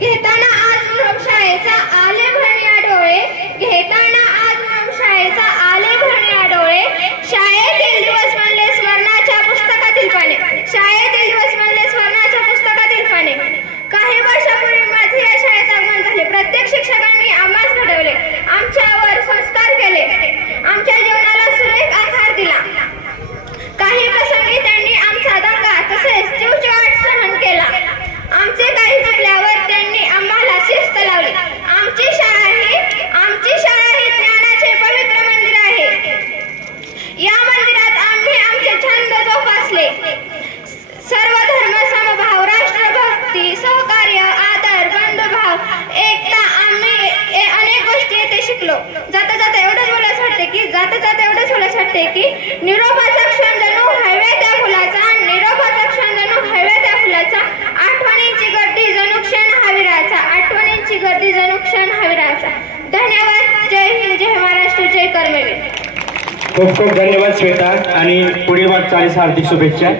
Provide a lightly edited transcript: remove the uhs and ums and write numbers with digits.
घेताना आज शाळेचा आले भरण्या डोळे, घेताना आज शाळेचा आले भरण्या डोळे, शाळेतील दिवस म्हणले स्मरणाच्या पुस्तकातील पाने, शाळेतील दिवस म्हणले स्मरणाच्या पुस्तकातील पाने. काही वर्षापूर्वी माझे या शाळेत आगमन झाले. प्रत्येक शिक्षकांनी आम्हास घडवले, आमच्यावर संस्कार केले, आमच्या जीवनाला सुरेख आधार दिला. काही प्रसंगी त्यांनी आमचा दंगा तसेच जीवजीवाट सहन केला. आमचे काही चुकल्यावर त्यांनी आम्हाला शिस्त लावली. आमची शाळा ही ज्ञानाचे पवित्र मंदिर आहे. या मंदिरात आम्ही आमचे छंद जोपासले. सर्व धर्म समभाव, राष्ट्रभक्ती, सहकार्य, आदर, बंधुभाव, एकता, आम्ही अनेक गोष्टी येथे शिकलो. जाता जाता एवढंच बोलायचं वाटते की निरोपाचा क्षण जणू हव्या त्या फुलाचा, निरोपाचा क्षण जणू हव्या त्या फुलाचा, आठवणींची गर्दी जणू क्षण हविराचा, आठवणींची गर्दी जणू क्षण हविराचा. धन्यवाद. जय हिंद, जय महाराष्ट्र, जय कर्मवीर. खूप खूप धन्यवाद श्वेता आणि पुढील वाटचालीस हार्दिक शुभेच्छा.